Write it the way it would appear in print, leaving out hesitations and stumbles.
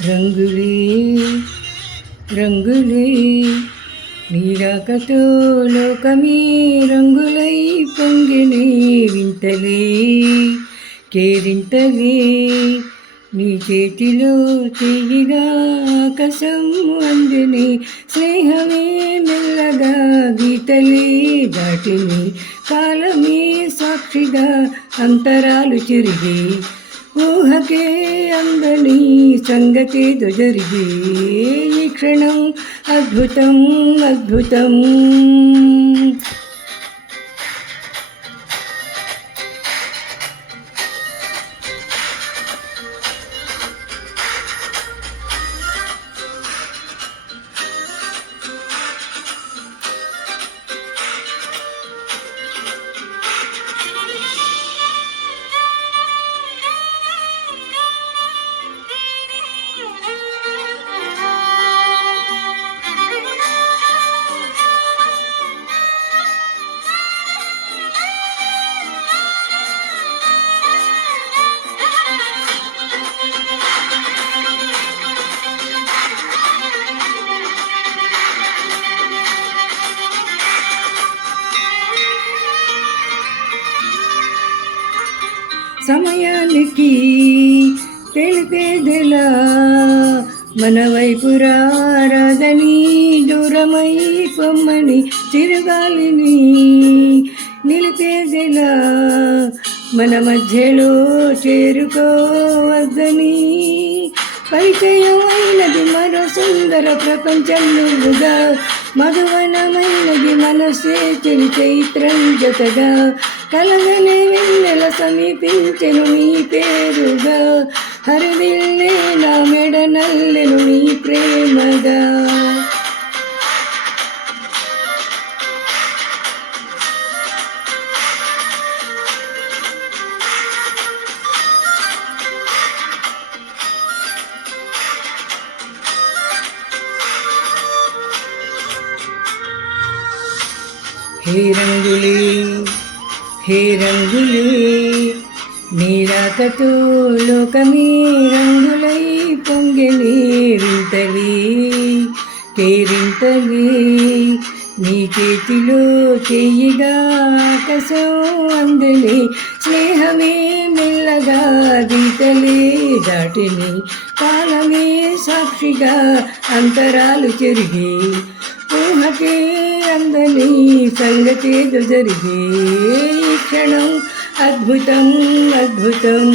రంగులే రంగులే నీరాకతో లోకమే రంగులై పొంగినే వింతలే కేరింతలే నీ చేతిలో తీయగా ఆకాశం అందిని స్నేహమే మెల్లగా గీతలే దాటిని కాలమే సాక్షిగా అంతరాలు చెరిగి ఊహకే అందని సంగతేదో జరిగే ఈ క్షణం అద్భుతం అద్భుతం. సమయానికి తెలిపేదెలా మన వైపు రాదని దూరమై పొమ్మని చిరుగాలిని నిలిపేదెలా మన మధ్యలో చేరుకోవద్దని పరిచయం అయినది మరో సుందర ప్రపంచం నువ్వుగా మధువనమైనది మనసే చెలి చైత్రం జతగా కలగనే వెన్నెల సమీపించెను నీ పేరుగా హరిదిల్లే నా మెడ నల్లెను నీ ప్రేమగా. హే రంగులే హే రంగులే నీరాకతో లోకమే రంగులై పొంగెనే వింతలే కేరింతలే నీ చేతిలో చేయిగా ఆకాశం అందలే స్నేహమే మెల్లగా గీతలే దాటిని కాలమే సాక్షిగా అంతరాలు చెరిగి ఊహకే అందని సంగతేదో జరిగే ఈ క్షణం అద్భుతం అద్భుతం.